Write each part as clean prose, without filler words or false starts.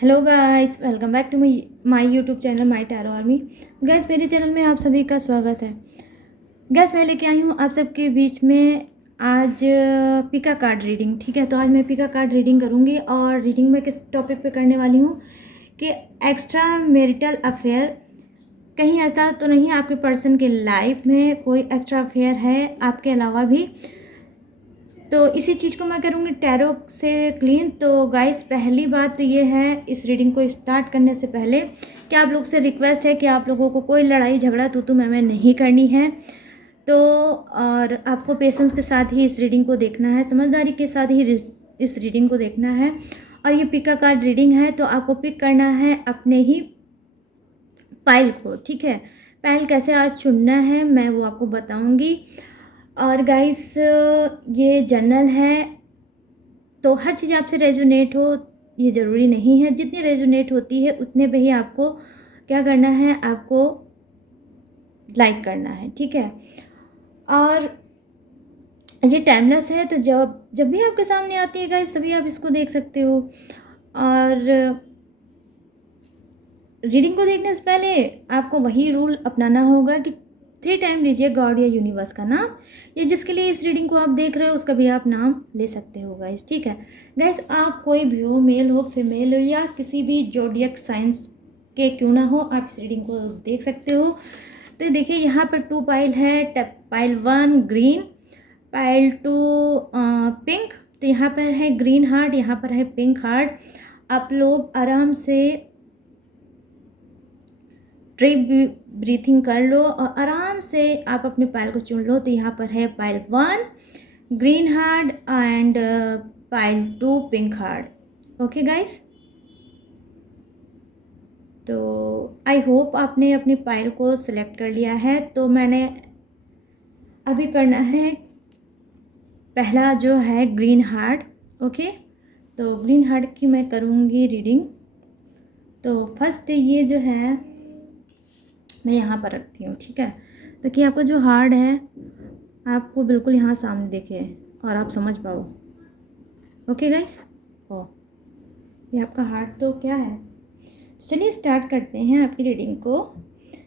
Hello guys, welcome back to my YouTube channel my tarot army. Guys, मेरे channel में आप सभी का स्वागत है। गाइस, मैं लेके आई हूँ आप सबके बीच में आज पिका कार्ड रीडिंग। ठीक है, तो आज मैं पिका कार्ड रीडिंग करूँगी और रीडिंग में किस टॉपिक पे करने वाली हूँ कि एक्स्ट्रा मैरिटल अफेयर, कहीं ऐसा तो नहीं आपके पर्सन के लाइफ में कोई एक्स्ट्रा अफेयर है आपके अलावा भी। तो इसी चीज़ को मैं करूँगी टैरो से क्लीन। तो गाइस, पहली बात तो ये है इस रीडिंग को स्टार्ट करने से पहले कि आप लोग से रिक्वेस्ट है कि आप लोगों को कोई लड़ाई झगड़ा तू मैं नहीं करनी है। तो और आपको पेशेंस के साथ ही इस रीडिंग को देखना है, समझदारी के साथ ही इस रीडिंग को देखना है। और ये पिका कार्ड रीडिंग है तो आपको पिक करना है अपने ही पाइल को। ठीक है, पाइल कैसे आज चुनना है मैं वो आपको बताऊंगी। और गाइस, ये जर्नल है तो हर चीज़ आपसे रेजोनेट हो ये ज़रूरी नहीं है। जितनी रेजोनेट होती है उतने पे ही आपको क्या करना है, आपको लाइक करना है। ठीक है, और ये टाइमलेस है तो जब जब भी आपके सामने आती है गाइस तभी आप इसको देख सकते हो। और रीडिंग को देखने से पहले आपको वही रूल अपनाना होगा कि 3 टाइम लीजिए गॉड या यूनिवर्स का नाम, या जिसके लिए इस रीडिंग को आप देख रहे हो उसका भी आप नाम ले सकते हो गाइस। ठीक है गाइस, आप कोई भी हो, मेल हो, फीमेल हो, या किसी भी जोडियक साइंस के क्यों ना हो, आप इस रीडिंग को देख सकते हो। तो देखिए यहाँ पर 2 पाइल है। Pile 1 green, pile 2 pink. तो यहाँ पर है ग्रीन हार्ट, यहाँ पर है पिंक हार्ट। आप लोग आराम से डीप ब्रीथिंग कर लो और आराम से आप अपने पाइल को चुन लो। तो यहाँ पर है pile 1 green heart and pile 2 pink heart. Okay guys, तो आई होप आपने अपनी पाइल को सिलेक्ट कर लिया है। तो मैंने अभी करना है पहला जो है ग्रीन हार्ट। ओके, तो ग्रीन हार्ट की मैं करूँगी रीडिंग। तो फर्स्ट ये जो है मैं यहाँ पर रखती हूँ। ठीक है, तो कि आपका जो हार्ट है आपको बिल्कुल यहाँ सामने दिखे और आप समझ पाओ। ओके गाइस, ओ ये आपका हार्ट तो क्या है। तो चलिए स्टार्ट करते हैं आपकी रीडिंग को।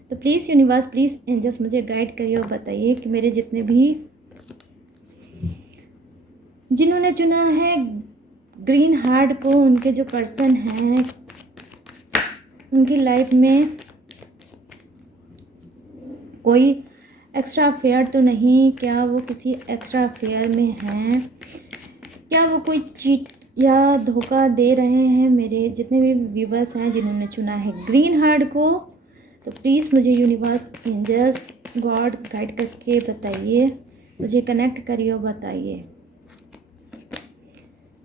तो प्लीज़ यूनिवर्स, प्लीज़ एंजल्स मुझे गाइड करिए और बताइए कि मेरे जितने भी जिन्होंने चुना है ग्रीन हार्ट को, उनके जो पर्सन हैं उनकी लाइफ में कोई एक्स्ट्रा अफेयर तो नहीं। क्या वो किसी एक्स्ट्रा अफेयर में हैं? क्या वो कोई चीट या धोखा दे रहे हैं? मेरे जितने भी व्यूवर्स हैं जिन्होंने चुना है ग्रीन हार्ट को, तो प्लीज़ मुझे यूनिवर्स, एंजल्स, गॉड गाइड करके बताइए, मुझे कनेक्ट करिए और बताइए।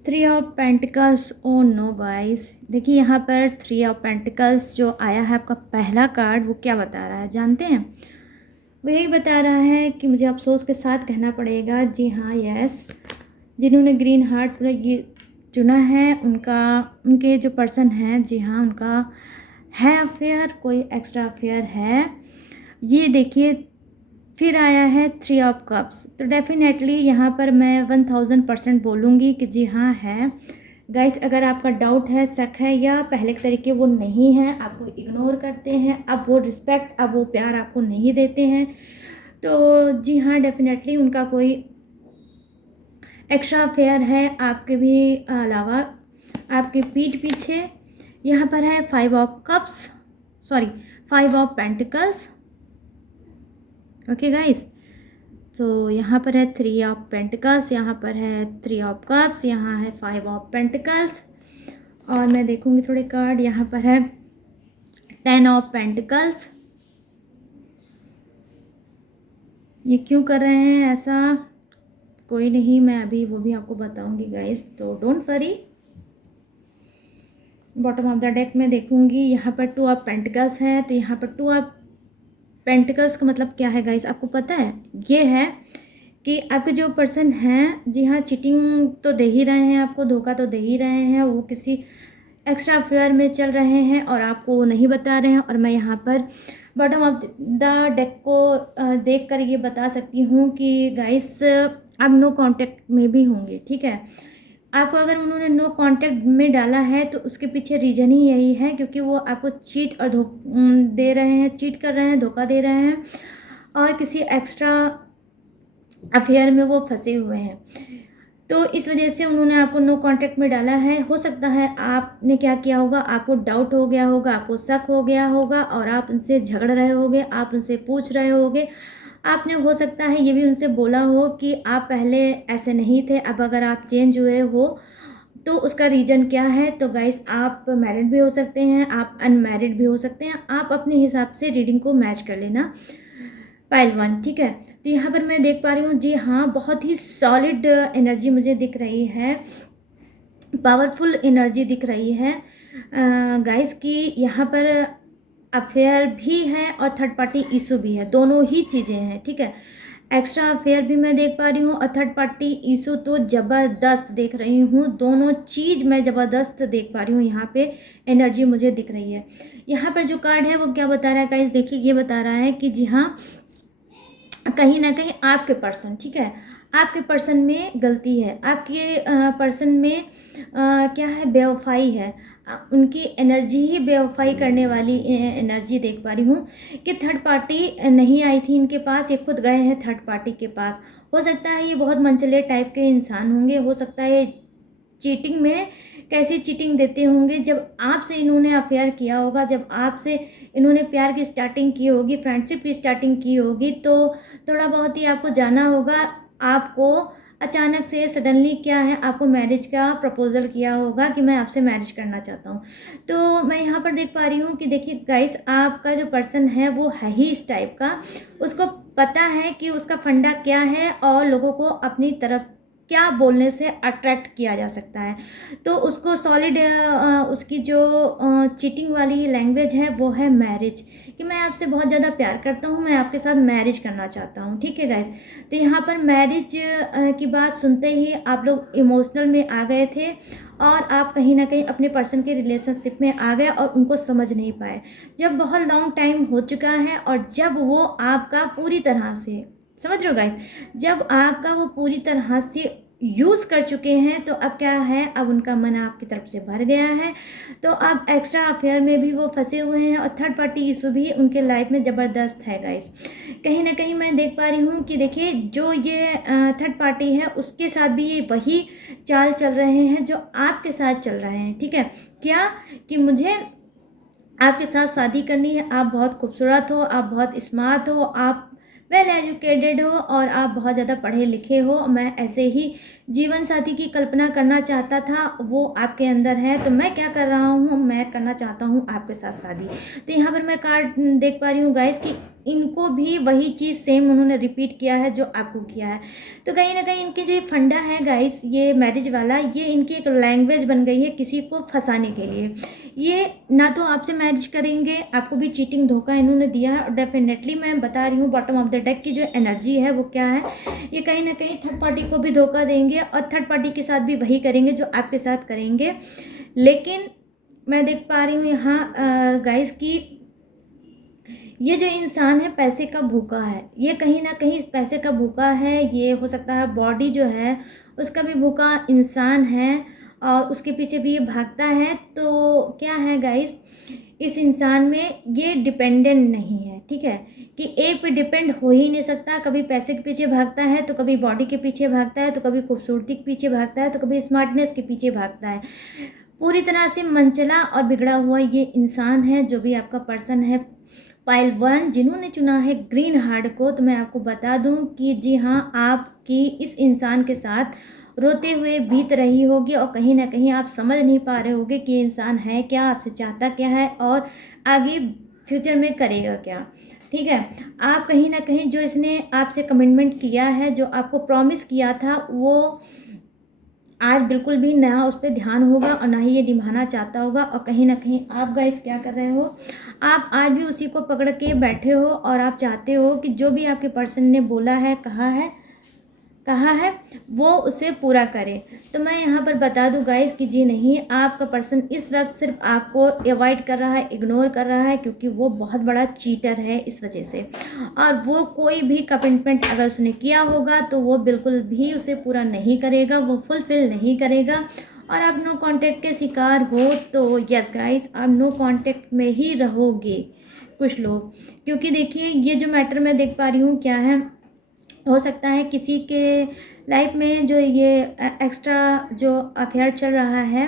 3 of pentacles. Oh no guys, देखिए यहाँ पर 3 ऑफ पेंटिकल्स जो आया है आपका पहला कार्ड, वो क्या बता रहा है जानते हैं? वो यही बता रहा है कि मुझे अफसोस के साथ कहना पड़ेगा, जी हाँ यस, जिन्होंने ग्रीन हार्ट ये चुना है उनके जो पर्सन हैं, जी हाँ उनका है अफेयर, कोई एक्स्ट्रा अफेयर है। ये देखिए फिर आया है 3 ऑफ कप्स। तो डेफिनेटली यहाँ पर मैं 1000% बोलूँगी कि जी हाँ है। गाइस, अगर आपका डाउट है, शक है, या पहले के तरीके वो नहीं हैं, आपको इग्नोर करते हैं, अब वो रिस्पेक्ट, अब वो प्यार आपको नहीं देते हैं, तो जी हाँ डेफिनेटली उनका कोई एक्स्ट्रा अफेयर है आपके भी अलावा, आपके पीठ पीछे। यहाँ पर है 5 of cups, sorry 5 of pentacles. Okay guys, तो यहाँ पर है 3 ऑफ पेंटिकल्स, यहाँ पर है 3 ऑफ कप्स, यहाँ है 5 ऑफ पेंटिकल्स। और मैं देखूँगी थोड़े कार्ड, यहाँ पर है 10 ऑफ पेंटिकल्स। ये क्यों कर रहे हैं ऐसा, कोई नहीं, मैं अभी वो भी आपको बताऊंगी गाइस, तो don't worry. Bottom of the deck में देखूंगी, यहाँ पर 2 ऑफ पेंटिकल्स है। तो यहाँ पर 2 ऑफ पेंटिकल्स का मतलब क्या है गाइस, आपको पता है? ये है कि आपके जो पर्सन हैं, जी हाँ चीटिंग तो दे ही रहे हैं, आपको धोखा तो दे ही रहे हैं, वो किसी एक्स्ट्रा अफेयर में चल रहे हैं और आपको वो नहीं बता रहे हैं। और मैं यहाँ पर बॉटम ऑफ द डेक को देख कर ये बता सकती हूँ कि गाइस आप नो कांटेक्ट में भी होंगे। ठीक है, आपको अगर उन्होंने नो कांटेक्ट में डाला है तो उसके पीछे रीज़न ही यही है, क्योंकि वो आपको चीट और दे रहे हैं, चीट कर रहे हैं, धोखा दे रहे हैं और किसी एक्स्ट्रा अफेयर में वो फंसे हुए हैं। तो इस वजह से उन्होंने आपको नो कांटेक्ट में डाला है। हो सकता है आपने क्या किया होगा, आपको डाउट हो गया होगा, आपको शक हो गया होगा और आप उनसे झगड़ रहे होगे, आप उनसे पूछ रहे होगे। आपने हो सकता है ये भी उनसे बोला हो कि आप पहले ऐसे नहीं थे, अब अगर आप चेंज हुए हो तो उसका रीज़न क्या है। तो गाइस, आप मैरिड भी हो सकते हैं, आप अनमैरिड भी हो सकते हैं। आप अपने हिसाब से रीडिंग को मैच कर लेना। पाइल 1, ठीक है। तो यहाँ पर मैं देख पा रही हूँ, जी हाँ, बहुत ही सॉलिड एनर्जी मुझे दिख रही है, पावरफुल एनर्जी दिख रही है गाइस की। यहाँ पर अफेयर भी है और थर्ड पार्टी इशू भी है, दोनों ही चीज़ें हैं, ठीक है। एक्स्ट्रा अफेयर भी मैं देख पा रही हूँ और थर्ड पार्टी इशू तो ज़बरदस्त देख रही हूँ। दोनों चीज़ मैं ज़बरदस्त देख पा रही हूँ। यहाँ पे एनर्जी मुझे दिख रही है। यहाँ पर जो कार्ड है वो क्या बता रहा है गाइस, देखिए ये बता रहा है कि जी हाँ, कहीं ना कहीं आपके पर्सन, ठीक है, आपके पर्सन में गलती है, आपके पर्सन में क्या है, बेवफाई है। उनकी एनर्जी ही बेवफाई करने वाली एनर्जी देख पा रही हूँ कि थर्ड पार्टी नहीं आई थी इनके पास, ये खुद गए हैं थर्ड पार्टी के पास। हो सकता है ये बहुत मनचले टाइप के इंसान होंगे, हो सकता है चीटिंग में कैसी चीटिंग देते होंगे। जब आपसे इन्होंने अफेयर किया होगा, जब आपसे इन्होंने प्यार की स्टार्टिंग की होगी, फ्रेंडशिप की स्टार्टिंग की होगी, तो थोड़ा बहुत ही आपको जाना होगा। आपको अचानक से सडनली क्या है, आपको मैरिज का प्रपोजल किया होगा कि मैं आपसे मैरिज करना चाहता हूँ। तो मैं यहाँ पर देख पा रही हूँ कि देखिए गाइस, आपका जो पर्सन है वो है ही इस टाइप का। उसको पता है कि उसका फंडा क्या है और लोगों को अपनी तरफ क्या बोलने से अट्रैक्ट किया जा सकता है। तो उसको सॉलिड उसकी जो चीटिंग वाली लैंग्वेज है वो है मैरिज, कि मैं आपसे बहुत ज़्यादा प्यार करता हूँ, मैं आपके साथ मैरिज करना चाहता हूँ, ठीक है गाइस। तो यहाँ पर मैरिज की बात सुनते ही आप लोग इमोशनल में आ गए थे और आप कहीं ना कहीं अपने पर्सन के रिलेशनशिप में आ गए और उनको समझ नहीं पाए। जब बहुत लॉन्ग टाइम हो चुका है और जब वो आपका पूरी तरह से, समझ रहे हो गाइस, जब आपका वो पूरी तरह से यूज़ कर चुके हैं, तो अब क्या है, अब उनका मन आपकी तरफ से भर गया है। तो अब एक्स्ट्रा अफेयर में भी वो फंसे हुए हैं और थर्ड पार्टी इशू भी उनके लाइफ में ज़बरदस्त है गाइस। कहीं ना कहीं मैं देख पा रही हूँ कि देखिए, जो ये थर्ड पार्टी है उसके साथ भी ये वही चाल चल रहे हैं जो आपके साथ चल रहे हैं, ठीक है। क्या कि मुझे आपके साथ शादी करनी है, आप बहुत खूबसूरत हो, आप बहुत स्मार्ट हो, आप वेल एजुकेटेड हो और आप बहुत ज़्यादा पढ़े लिखे हो, मैं ऐसे ही जीवन साथी की कल्पना करना चाहता था, वो आपके अंदर है। तो मैं क्या कर रहा हूँ, मैं करना चाहता हूँ आपके साथ शादी। तो यहाँ पर मैं कार्ड देख पा रही हूँ गाइस कि इनको भी वही चीज़ सेम उन्होंने रिपीट किया है जो आपको किया है। तो कहीं ना कहीं इनके जो ये फंडा है गाइस, ये मैरिज वाला, ये इनकी एक लैंग्वेज बन गई है किसी को फंसाने के लिए। ये ना तो आपसे मैरिज करेंगे, आपको भी चीटिंग धोखा इन्होंने दिया है और डेफिनेटली मैं बता रही हूँ बॉटम ऑफ द डेक की जो एनर्जी है वो क्या है, ये कहीं ना कहीं थर्ड पार्टी को भी धोखा देंगे और थर्ड पार्टी के साथ भी वही करेंगे जो आपके साथ करेंगे। लेकिन मैं देख पा रही हूँ यहाँ गाइस की ये जो इंसान है पैसे का भूखा है, ये कहीं ना कहीं पैसे का भूखा है। ये हो सकता है बॉडी जो है उसका भी भूखा इंसान है और उसके पीछे भी ये भागता है। तो क्या है गाइस, इस इंसान में ये डिपेंडेंट नहीं है, ठीक है, कि एक पे डिपेंड हो ही नहीं सकता। कभी पैसे के पीछे भागता है, तो कभी बॉडी के पीछे भागता है, तो कभी खूबसूरती के पीछे भागता है, तो कभी स्मार्टनेस के पीछे भागता है। पूरी तरह से मनचला और बिगड़ा हुआ ये इंसान है जो भी आपका पर्सन है। पाइल 1 जिन्होंने चुना है ग्रीन हार्ट को, तो मैं आपको बता दूं कि जी हाँ, आपकी इस इंसान के साथ रोते हुए बीत रही होगी और कहीं ना कहीं आप समझ नहीं पा रहे होगे कि ये इंसान है क्या, आपसे चाहता क्या है और आगे फ्यूचर में करेगा क्या, ठीक है। आप कहीं ना कहीं जो इसने आपसे कमिटमेंट किया है, जो आपको प्रॉमिस किया था, वो आज बिल्कुल भी ना उस पर ध्यान होगा और ना ही ये निभाना चाहता होगा। और कहीं ना कहीं आप गाइस क्या कर रहे हो, आप आज भी उसी को पकड़ के बैठे हो और आप चाहते हो कि जो भी आपके पर्सन ने बोला है, कहा है, कहा है वो उसे पूरा करे। तो मैं यहाँ पर बता दूँ गाइस कि जी नहीं, आपका पर्सन इस वक्त सिर्फ आपको अवॉइड कर रहा है, इग्नोर कर रहा है, क्योंकि वो बहुत बड़ा चीटर है इस वजह से। और वो कोई भी कमिटमेंट अगर उसने किया होगा तो वो बिल्कुल भी उसे पूरा नहीं करेगा, वो फुलफिल नहीं करेगा। और आप नो कांटेक्ट के शिकार हो तो यस गाइस, आप नो कांटेक्ट में ही रहोगे कुछ लोग, क्योंकि देखिए ये जो मैटर मैं देख पा रही हूँ क्या है, हो सकता है किसी के लाइफ में जो ये एक्स्ट्रा जो अफेयर चल रहा है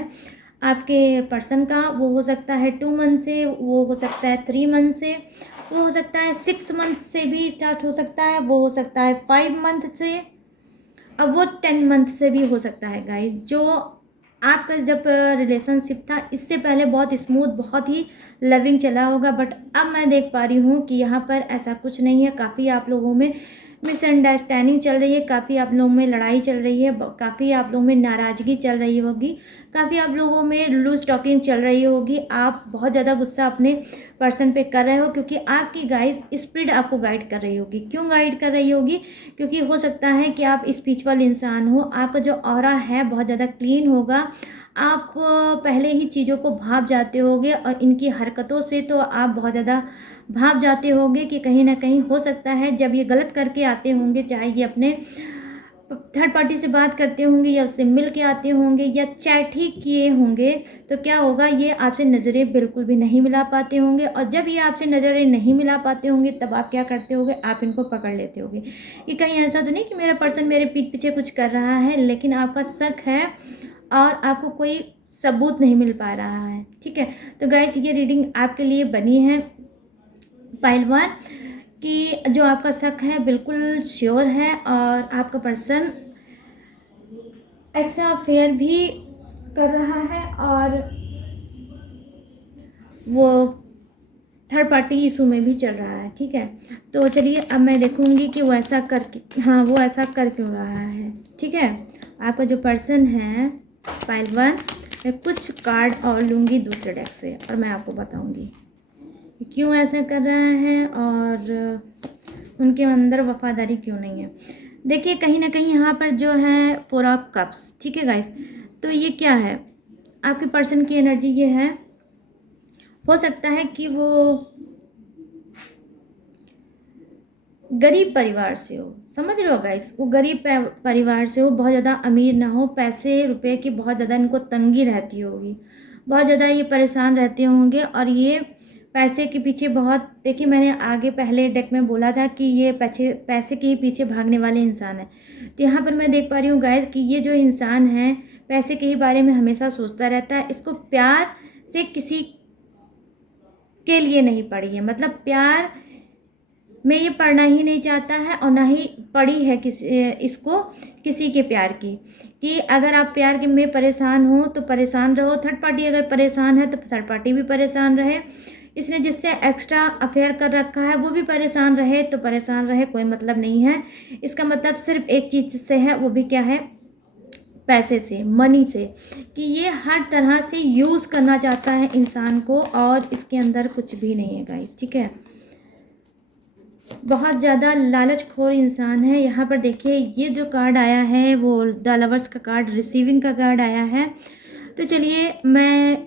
आपके पर्सन का, वो हो सकता है 2 मंथ से, वो हो सकता है 3 मंथ से, वो हो सकता है 6 मंथ से भी स्टार्ट हो सकता है, वो हो सकता है 5 मंथ से, अब वो 10 मंथ से भी हो सकता है गाइस। जो आपका जब रिलेशनशिप था इससे पहले बहुत स्मूथ, बहुत ही लविंग चला होगा, बट अब मैं देख पा रही हूँ कि यहाँ पर ऐसा कुछ नहीं है। काफ़ी आप लोगों में मिसअंडरस्टैंडिंग चल रही है, काफ़ी आप लोगों में लड़ाई चल रही है, काफ़ी आप लोगों में नाराज़गी चल रही होगी, काफ़ी आप लोगों में लूज टॉकिंग चल रही होगी। आप बहुत ज़्यादा गुस्सा अपने पर्सन पे कर रहे हो, क्योंकि आपकी गाइस स्पिरिट आपको गाइड कर रही होगी। क्यों गाइड कर रही होगी? क्योंकि हो सकता है कि आप स्पिरिचुअल इंसान हो, आपका जो ऑरा है बहुत ज़्यादा क्लीन होगा, आप पहले ही चीज़ों को भाप जाते होगे, और इनकी हरकतों से तो आप बहुत ज़्यादा भाप जाते होंगे कि कहीं ना कहीं हो सकता है जब ये गलत करके आते होंगे, चाहे ये अपने थर्ड पार्टी से बात करते होंगे या उससे मिल के आते होंगे या चैट ही किए होंगे, तो क्या होगा, ये आपसे नज़रें बिल्कुल भी नहीं मिला पाते होंगे। और जब ये आपसे नज़रें नहीं मिला पाते होंगे तब आप क्या करते होगे, आप इनको पकड़ लेते होगे कि कहीं ऐसा तो नहीं कि मेरा पर्सन मेरे पीठ पीछे कुछ कर रहा है, लेकिन आपका शक है और आपको कोई सबूत नहीं मिल पा रहा है। ठीक है, तो गाइस ये रीडिंग आपके लिए बनी है पहलवान, कि जो आपका शक है बिल्कुल श्योर है, और आपका पर्सन एक्स्ट्रा अफेयर भी कर रहा है, और वो थर्ड पार्टी इशू में भी चल रहा है। ठीक है, तो चलिए अब मैं देखूंगी कि वो ऐसा कर, हाँ वो ऐसा कर क्यों रहा है। ठीक है, आपका जो पर्सन है पहलवान, मैं कुछ कार्ड और लूँगी दूसरे डेक से और मैं आपको बताऊंगी क्यों ऐसा कर रहा है और उनके अंदर वफादारी क्यों नहीं है। देखिए कहीं ना कहीं यहाँ पर जो है 4 ऑफ कप्स, ठीक है गाइस, तो ये क्या है, आपके पर्सन की एनर्जी ये है, हो सकता है कि वो गरीब परिवार से हो, समझ रहे हो गाइस, वो गरीब परिवार से हो, बहुत ज़्यादा अमीर ना हो, पैसे रुपए की बहुत ज़्यादा इनको तंगी रहती होगी, बहुत ज़्यादा ये परेशान रहते होंगे, और ये पैसे के पीछे बहुत, देखिए मैंने आगे पहले डेक में बोला था कि ये पैसे के ही पीछे भागने वाले इंसान है। तो यहाँ पर मैं देख पा रही हूँ गाइस कि ये जो इंसान है पैसे के ही बारे में हमेशा सोचता रहता है, इसको प्यार से किसी के लिए नहीं पड़ी है, मतलब प्यार में ये पढ़ना ही नहीं चाहता है, और ना ही पड़ी है इसको किसी के प्यार की, कि अगर आप प्यार के में परेशान हो तो परेशान रहो, थर्ड पार्टी अगर परेशान है तो थर्ड पार्टी भी परेशान रहे, इसने जिससे एक्स्ट्रा अफेयर कर रखा है वो भी परेशान रहे तो परेशान रहे, कोई मतलब नहीं है। इसका मतलब सिर्फ एक चीज़ से है, वो भी क्या है, पैसे से, मनी से, कि ये हर तरह से यूज़ करना चाहता है इंसान को, और इसके अंदर कुछ भी नहीं है गाइस। ठीक है, बहुत ज़्यादा लालचखोर इंसान है। यहाँ पर देखिए ये जो कार्ड आया है वो द लवर्स का कार्ड, रिसीविंग का कार्ड आया है। तो चलिए मैं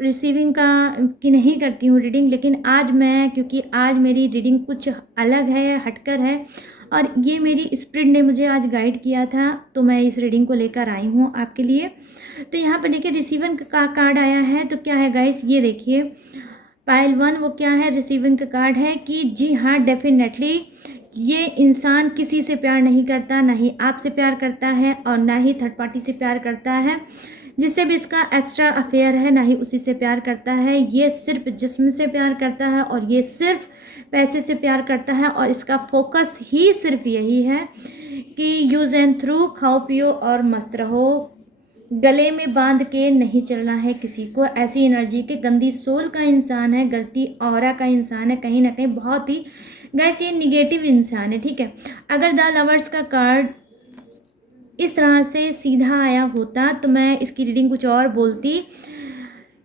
रिसीविंग की नहीं करती हूँ रीडिंग, लेकिन आज मैं, क्योंकि आज मेरी रीडिंग कुछ अलग है, हटकर है, और ये मेरी स्पिरिट ने मुझे आज गाइड किया था, तो मैं इस रीडिंग को लेकर आई हूँ आपके लिए। तो यहाँ पर देखिए रिसीविंग का कार्ड आया है, तो क्या है गाइस, ये देखिए पाइल 1 वो क्या है, रिसीविंग का कार्ड है कि जी हाँ डेफिनेटली ये इंसान किसी से प्यार नहीं करता, ना ही आपसे प्यार करता है और ना ही थर्ड पार्टी से प्यार करता है, जिससे भी इसका एक्स्ट्रा अफेयर है ना ही उसी से प्यार करता है। ये सिर्फ जिस्म से प्यार करता है और ये सिर्फ पैसे से प्यार करता है, और इसका फोकस ही सिर्फ यही है कि यूज़ एंड थ्रू, खाओ पियो और मस्त रहो, गले में बांध के नहीं चलना है किसी को। ऐसी एनर्जी के गंदी सोल का इंसान है, गलती ऑरा का इंसान है, कहीं ना कहीं बहुत ही गैस ये निगेटिव इंसान है। ठीक है, अगर द लवर्स का कार्ड इस तरह से सीधा आया होता तो मैं इसकी रीडिंग कुछ और बोलती,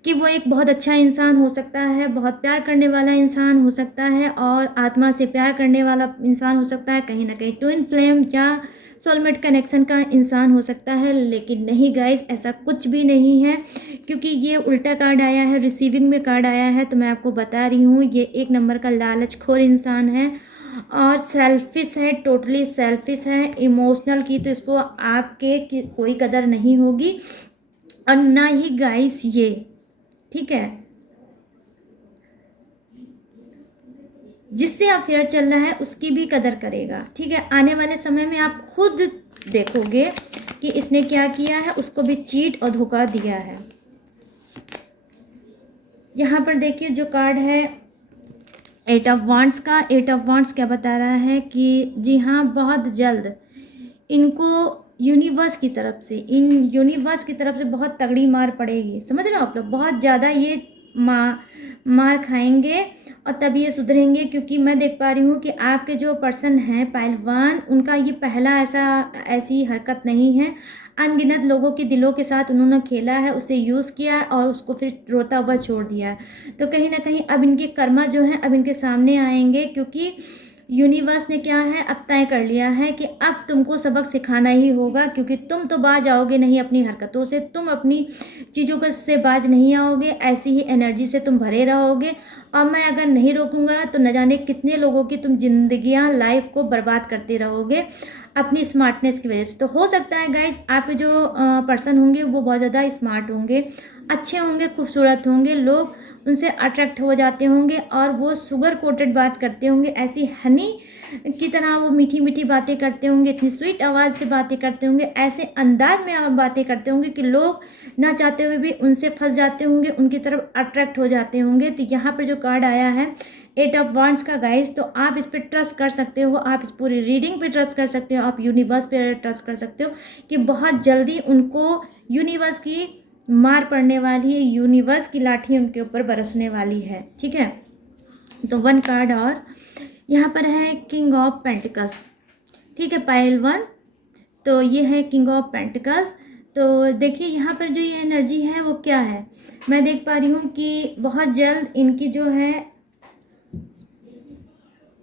कि वो एक बहुत अच्छा इंसान हो सकता है, बहुत प्यार करने वाला इंसान हो सकता है, और आत्मा से प्यार करने वाला इंसान हो सकता है, कहीं ना कहीं ट्विन फ्लेम या सोलमेट कनेक्शन का इंसान हो सकता है, लेकिन नहीं गाइस, ऐसा कुछ भी नहीं है, क्योंकि ये उल्टा कार्ड आया है, रिसीविंग में कार्ड आया है। तो मैं आपको बता रही हूँ, ये एक नंबर का लालचखोर इंसान है और सेल्फिश है, टोटली सेल्फिश है। इमोशनल की तो इसको आपके की कोई कदर नहीं होगी, और ना ही गाइस ये, ठीक है, जिससे अफेयर चल रहा है उसकी भी कदर करेगा, ठीक है। आने वाले समय में आप खुद देखोगे कि इसने क्या किया है, उसको भी चीट और धोखा दिया है। यहाँ पर देखिए जो कार्ड है 8 ऑफ वांड्स का, 8 ऑफ वांड्स क्या बता रहा है कि जी हाँ, बहुत जल्द इनको यूनिवर्स की तरफ से, इन यूनिवर्स की तरफ से बहुत तगड़ी मार पड़ेगी। समझ रहे हो आप लोग, बहुत ज़्यादा ये मार खाएंगे और तब ये सुधरेंगे। क्योंकि मैं देख पा रही हूँ कि आपके जो पर्सन हैं पहलवान, उनका ये पहला ऐसी हरकत नहीं है। अनगिनत लोगों के दिलों के साथ उन्होंने खेला है, उसे यूज़ किया है और उसको फिर रोता हुआ छोड़ दिया है। तो कहीं ना कहीं अब इनके कर्मा जो हैं अब इनके सामने आएंगे, क्योंकि यूनिवर्स ने क्या है, अब तय कर लिया है कि अब तुमको सबक सिखाना ही होगा। क्योंकि तुम तो बाज आओगे नहीं अपनी हरकतों से, तुम अपनी चीज़ों को से बाज नहीं आओगे, ऐसी ही एनर्जी से तुम भरे रहोगे। और मैं अगर नहीं रोकूंगा तो न जाने कितने लोगों की तुम जिंदगियां, लाइफ को बर्बाद करते रहोगे अपनी स्मार्टनेस की वजह से। तो हो सकता है गाइज आपके जो पर्सन होंगे वो बहुत ज़्यादा स्मार्ट होंगे, अच्छे होंगे, खूबसूरत होंगे, लोग उनसे अट्रैक्ट हो जाते होंगे और वो शुगर कोटेड बात करते होंगे, ऐसी हनी की तरह वो मीठी मीठी बातें करते होंगे, इतनी स्वीट आवाज़ से बातें करते होंगे, ऐसे अंदाज में आप बातें करते होंगे कि लोग ना चाहते हुए भी उनसे फंस जाते होंगे, उनकी तरफ अट्रैक्ट हो जाते होंगे। तो यहाँ पर जो कार्ड आया है 8 ऑफ वांड्स का गाइस, तो आप इस पर ट्रस्ट कर सकते हो, आप इस पूरी रीडिंग पे ट्रस्ट कर सकते हो, आप यूनिवर्स पे ट्रस्ट कर सकते हो कि बहुत जल्दी उनको यूनिवर्स की मार पड़ने वाली है, यूनिवर्स की लाठी उनके ऊपर बरसने वाली है, ठीक है। तो 1 कार्ड और यहाँ पर है किंग ऑफ पेंटिकल्स, ठीक है, पाइल 1। तो ये है किंग ऑफ पेंटिकल्स। तो देखिए यहाँ पर जो ये एनर्जी है वो क्या है, मैं देख पा रही हूँ कि बहुत जल्द इनकी जो है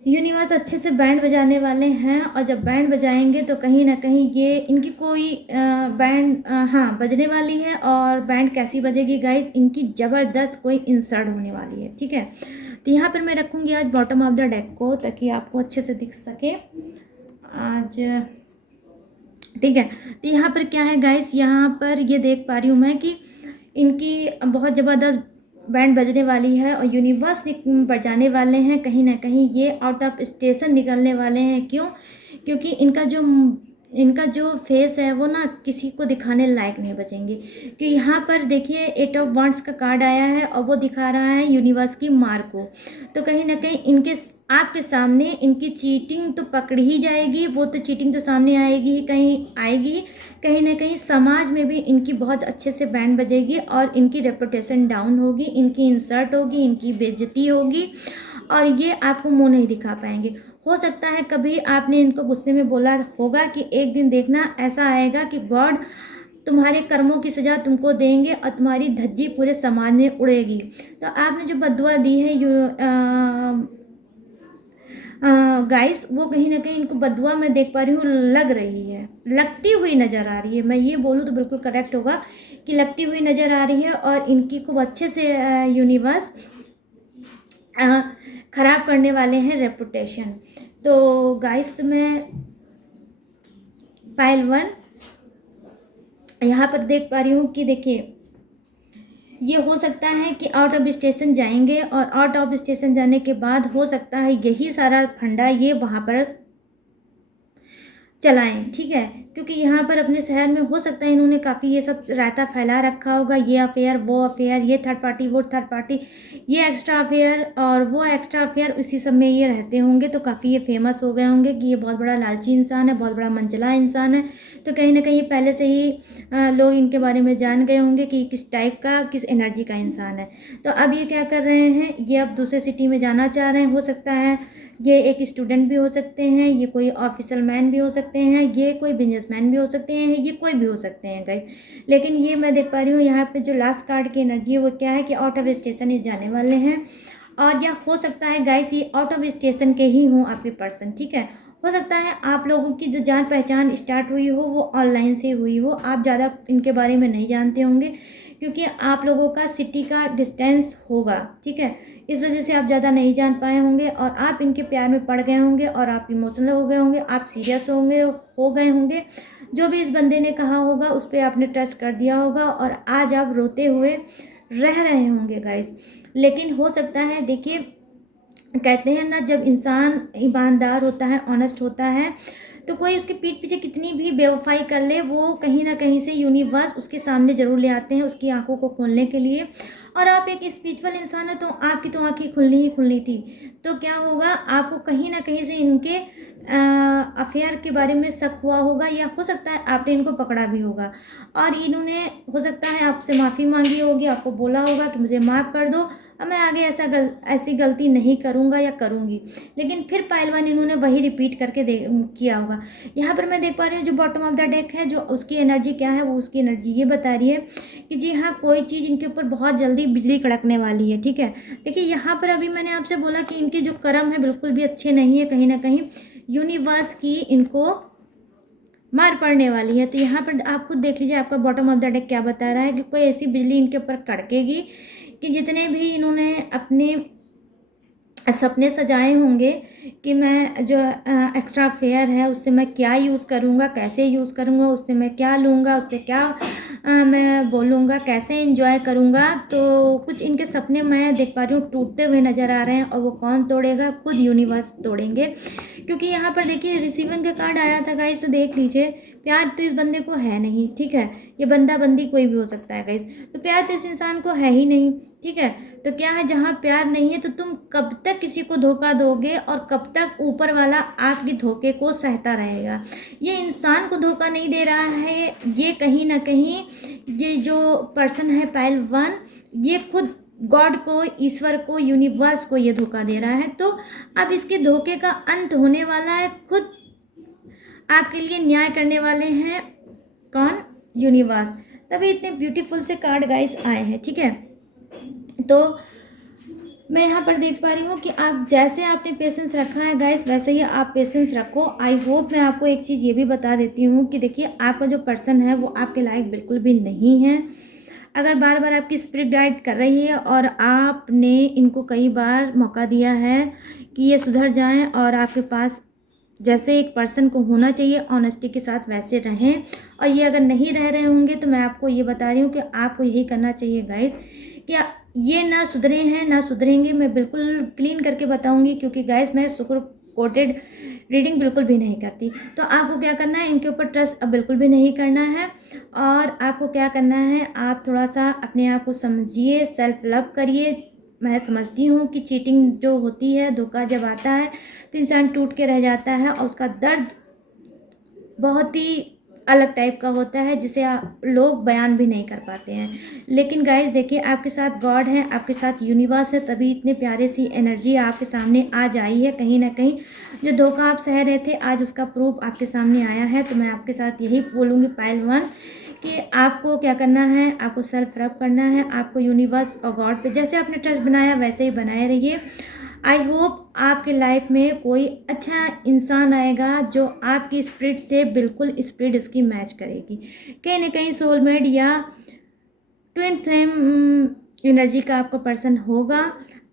यूनिवर्स अच्छे से बैंड बजाने वाले हैं। और जब बैंड बजाएंगे तो कहीं ना कहीं ये इनकी कोई बैंड हाँ बजने वाली है। और बैंड कैसी बजेगी गाइज, इनकी ज़बरदस्त कोई इंसर्ट होने वाली है, ठीक है। तो यहाँ पर मैं रखूँगी आज बॉटम ऑफ द डेक को, ताकि आपको अच्छे से दिख सके आज, ठीक है। तो यहाँ पर क्या है गाइस, यहाँ पर ये देख पा रही हूँ मैं कि इनकी बहुत ज़बरदस्त बैंड बजने वाली है और यूनिवर्स बजाने वाले हैं। कहीं ना कहीं ये आउट ऑफ स्टेशन निकलने वाले हैं। क्यों? क्योंकि इनका जो फेस है वो ना किसी को दिखाने लायक नहीं बचेंगे। कि यहाँ पर देखिए 8 ऑफ वांड्स का कार्ड आया है और वो दिखा रहा है यूनिवर्स की मार को। तो कहीं ना कहीं आपके सामने इनकी चीटिंग तो पकड़ ही जाएगी, वो तो चीटिंग तो सामने आएगी ही, कहीं ना कहीं समाज में भी इनकी बहुत अच्छे से बैंड बजेगी और इनकी रेपुटेशन डाउन होगी, इनकी इंसर्ट होगी, इनकी बेइज्जती होगी और ये आपको मुंह नहीं दिखा पाएंगे। हो सकता है कभी आपने इनको गुस्से में बोला होगा कि एक दिन देखना ऐसा आएगा कि गॉड तुम्हारे कर्मों की सज़ा तुमको देंगे और तुम्हारी धज्जी पूरे समाज में उड़ेगी। तो आपने जो बद्दुआ दी है गाइस, वो कहीं ना कहीं इनको बद्दुआ मैं देख पा रही हूँ लग रही है, लगती हुई नज़र आ रही है। मैं ये बोलूँ तो बिल्कुल करेक्ट होगा कि लगती हुई नज़र आ रही है और इनकी खूब अच्छे से यूनिवर्स ख़राब करने वाले हैं रेपुटेशन। तो गाइस मैं पाइल 1 यहाँ पर देख पा रही हूँ कि देखिए ये हो सकता है कि आउट ऑफ स्टेशन जाएंगे और आउट ऑफ स्टेशन जाने के बाद हो सकता है यही सारा फंडा ये वहाँ पर चलाएं, ठीक है। क्योंकि यहाँ पर अपने शहर में हो सकता है इन्होंने काफ़ी ये सब रायता फैला रखा होगा, ये अफेयर वो अफेयर, ये थर्ड पार्टी वो थर्ड पार्टी, ये एक्स्ट्रा अफेयर और वो एक्स्ट्रा अफेयर, उसी सब में ये रहते होंगे। तो काफ़ी ये फेमस हो गए होंगे कि ये बहुत बड़ा लालची इंसान है, बहुत बड़ा मनचला इंसान है। तो कहीं ना कहीं पहले से ही लोग इनके बारे में जान गए होंगे कि किस टाइप का, किस एनर्जी का इंसान है। तो अब ये क्या कर रहे हैं, ये अब दूसरे सिटी में जाना चाह रहे हैं। हो सकता है ये एक स्टूडेंट भी हो सकते हैं, ये कोई ऑफिशियल मैन भी हो सकते हैं, ये कोई बिजनेसमैन भी हो सकते हैं, ये कोई भी हो सकते हैं गाइस। लेकिन ये मैं देख पा रही हूँ यहाँ पे जो लास्ट कार्ड की एनर्जी है वो क्या है कि आउट ऑफ स्टेशन ही जाने वाले हैं। और या हो सकता है गाइस ये आउट ऑफ स्टेशन के ही हों आपके पर्सन, ठीक है। हो सकता है आप लोगों की जो जान पहचान स्टार्ट हुई हो वो ऑनलाइन से हुई हो, आप ज़्यादा इनके बारे में नहीं जानते होंगे क्योंकि आप लोगों का सिटी का डिस्टेंस होगा, ठीक है। इस वजह से आप ज़्यादा नहीं जान पाए होंगे और आप इनके प्यार में पड़ गए होंगे और आप इमोशनल हो गए होंगे, आप सीरियस हो गए होंगे। जो भी इस बंदे ने कहा होगा उस पर आपने ट्रस्ट कर दिया होगा और आज आप रोते हुए रह रहे होंगे गाइस। लेकिन हो सकता है, देखिए कहते हैं ना, जब इंसान ईमानदार होता है, ऑनेस्ट होता है, तो कोई उसके पीठ पीछे कितनी भी बेवफाई कर ले, वो कहीं ना कहीं से यूनिवर्स उसके सामने ज़रूर ले आते हैं उसकी आंखों को खोलने के लिए। और आप एक स्पिरिचुअल इंसान है तो आपकी तो आंखें खुलनी ही खुलनी थी। तो क्या होगा, आपको कहीं ना कहीं से इनके अफेयर के बारे में शक हुआ होगा या हो सकता है आपने इनको पकड़ा भी होगा और इन्होंने हो सकता है आपसे माफ़ी मांगी होगी, आपको बोला होगा कि मुझे माफ़ कर दो, अब मैं आगे ऐसी गलती नहीं करूँगा या करूँगी। लेकिन फिर पहलवान इन्होंने वही रिपीट करके किया होगा। यहाँ पर मैं देख पा रही हूँ जो बॉटम ऑफ द डेक है, जो उसकी एनर्जी क्या है, वो उसकी एनर्जी ये बता रही है कि जी हाँ, कोई चीज़ इनके ऊपर बहुत जल्दी बिजली कड़कने वाली है, ठीक है। देखिए यहाँ पर अभी मैंने आपसे बोला कि इनके जो कर्म है बिल्कुल भी अच्छे नहीं है, कहीं ना कहीं यूनिवर्स की इनको मार पड़ने वाली है। तो यहाँ पर आप खुद देख लीजिए आपका बॉटम ऑफ द डेक क्या बता रहा है कि कोई ऐसी बिजली इनके ऊपर कड़केगी कि जितने भी इन्होंने अपने सपने सजाए होंगे कि मैं जो एक्स्ट्रा फेयर है उससे मैं क्या यूज़ करूँगा, कैसे यूज़ करूँगा, उससे मैं क्या लूँगा, उससे क्या मैं बोलूँगा, कैसे एंजॉय करूँगा, तो कुछ इनके सपने मैं देख पा रही हूँ टूटते हुए नज़र आ रहे हैं। और वो कौन तोड़ेगा, खुद यूनिवर्स तोड़ेंगे। क्योंकि यहाँ पर देखिए रिसीविंग का कार्ड आया था गाइस, तो देख लीजिए प्यार तो इस बंदे को है नहीं, ठीक है। ये बंदा बंदी कोई भी हो सकता है गाइस, तो प्यार तो इस इंसान को है ही नहीं, ठीक है। तो क्या है, जहाँ प्यार नहीं है तो तुम कब तक किसी को धोखा दोगे और कब तक ऊपर वाला आपके धोखे को सहता रहेगा। ये इंसान को धोखा नहीं दे रहा है, ये कहीं ना कहीं ये जो पर्सन है पहलवान, ये खुद गॉड को, ईश्वर को, यूनिवर्स को ये धोखा दे रहा है। तो अब इसके धोखे का अंत होने वाला है, खुद आपके लिए न्याय करने वाले हैं कौन, यूनिवर्स। तभी इतने ब्यूटीफुल से कार्ड गाइस आए हैं, ठीक है। तो मैं यहाँ पर देख पा रही हूँ कि आप जैसे आपने पेशेंस रखा है गाइस, वैसे ही आप पेशेंस रखो। आई होप मैं आपको एक चीज़ ये भी बता देती हूँ कि देखिए आपका जो पर्सन है वो आपके लायक बिल्कुल भी नहीं है। अगर बार बार आपकी स्पिरिट गाइड कर रही है और आपने इनको कई बार मौका दिया है कि ये सुधर जाएं और आपके पास जैसे एक पर्सन को होना चाहिए ऑनेस्टी के साथ वैसे रहें, और ये अगर नहीं रह रहे होंगे तो मैं आपको ये बता रही हूँ कि आपको यही करना चाहिए गाइस कि ये ना सुधरे हैं ना सुधरेंगे। मैं बिल्कुल क्लीन करके बताऊंगी क्योंकि गाइस मैं शुक्र कोटेड रीडिंग बिल्कुल भी नहीं करती। तो आपको क्या करना है, इनके ऊपर ट्रस्ट अब बिल्कुल भी नहीं करना है। और आपको क्या करना है, आप थोड़ा सा अपने आप को समझिए, सेल्फ लव करिए। मैं समझती हूँ कि चीटिंग जो होती है, धोखा जब आता है तो इंसान टूट के रह जाता है और उसका दर्द बहुत ही अलग टाइप का होता है जिसे लोग बयान भी नहीं कर पाते हैं। लेकिन गाइस देखिए आपके साथ गॉड है, आपके साथ यूनिवर्स है, तभी इतने प्यारे सी एनर्जी आपके सामने आज आई है। कहीं ना कहीं जो धोखा आप सह रहे थे आज उसका प्रूफ आपके सामने आया है। तो मैं आपके साथ यही बोलूँगी पहलवान कि आपको क्या करना है, आपको सेल्फ रब करना है, आपको यूनिवर्स और गॉड पे जैसे आपने ट्रस्ट बनाया वैसे ही बनाए रहिए। आई होप आपके लाइफ में कोई अच्छा इंसान आएगा जो आपकी स्पिरिट से बिल्कुल स्पिरिट उसकी मैच करेगी। कहीं ना कहीं सोलमेट या ट्विन फ्लेम एनर्जी का आपका पर्सन होगा।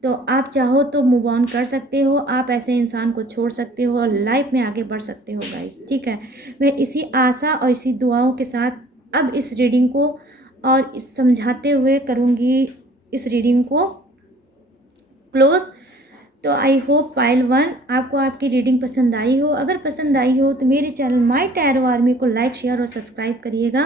तो आप चाहो तो मूव ऑन कर सकते हो, आप ऐसे इंसान को छोड़ सकते हो और लाइफ में आगे बढ़ सकते हो गाइस, ठीक है। मैं इसी आशा और इसी दुआओं के साथ अब इस रीडिंग को और इस समझाते हुए करूँगी इस रीडिंग को क्लोज। तो आई होप पाइल वन आपको आपकी रीडिंग पसंद आई हो। अगर पसंद आई हो तो मेरे चैनल माय टैरो आर्मी को लाइक शेयर और सब्सक्राइब करिएगा